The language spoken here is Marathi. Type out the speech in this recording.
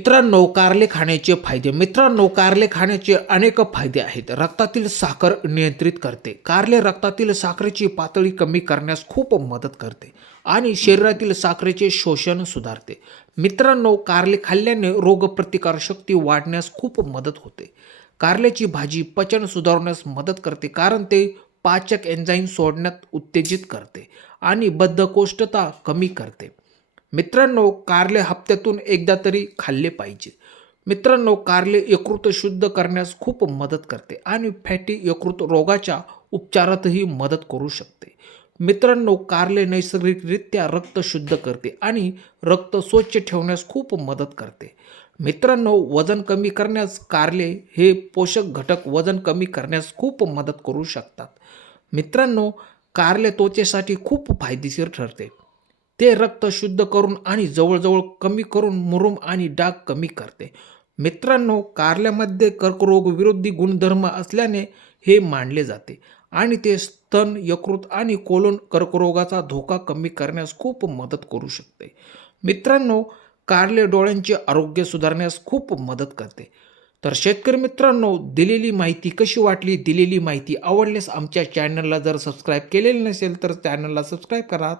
मित्रांनो, कारले खाण्याचे फायदे. मित्रांनो, कारले खाण्याचे अनेक फायदे आहेत. रक्तातील साखर नियंत्रित करते. कारले रक्तातील साखरेची पातळी कमी करण्यास खूप मदत करते आणि शरीरातील साखरेचे शोषण सुधारते. मित्रांनो, कारले खाल्ल्याने रोगप्रतिकारशक्ती वाढण्यास खूप मदत होते. कारल्याची भाजी पचन सुधारण्यास मदत करते कारण ते पाचक एन्झाईम सोडण्यात उत्तेजित करते आणि बद्धकोष्ठता कमी करते. मित्रांनो, कारले हप्त्यातून एकदा तरी खाल्ले पाहिजे. मित्रांनो, कारले यकृत शुद्ध करण्यास खूप मदत करते आणि फॅटी यकृत रोगाच्या उपचारातही मदत करू शकते. मित्रांनो, कारले नैसर्गिकरित्या रक्त शुद्ध करते आणि रक्त स्वच्छ ठेवण्यास खूप मदत करते. मित्रांनो, वजन कमी करण्यास कारले हे पोषक घटक वजन कमी करण्यास खूप मदत करू शकतात. मित्रांनो, कारले त्वचेसाठी खूप फायदेशीर ठरते. ते रक्त शुद्ध करून आणि जवळजवळ कमी करून मुरूम आणि डाग कमी करते. मित्रांनो, कारल्यामध्ये कर्करोगविरोधी गुणधर्म असल्याने हे मानले जाते आणि ते स्तन, यकृत आणि कोलन कर्करोगाचा धोका कमी करण्यास खूप मदत करू शकते. मित्रांनो, कारले डोळ्यांचे आरोग्य सुधारण्यास खूप मदत करते. तर शेतकरी मित्रांनो, दिलेली माहिती कशी वाटली? दिलेली माहिती आवडल्यास आमच्या चॅनलला जर सबस्क्राईब केलेलं नसेल तर चॅनलला सबस्क्राईब करा.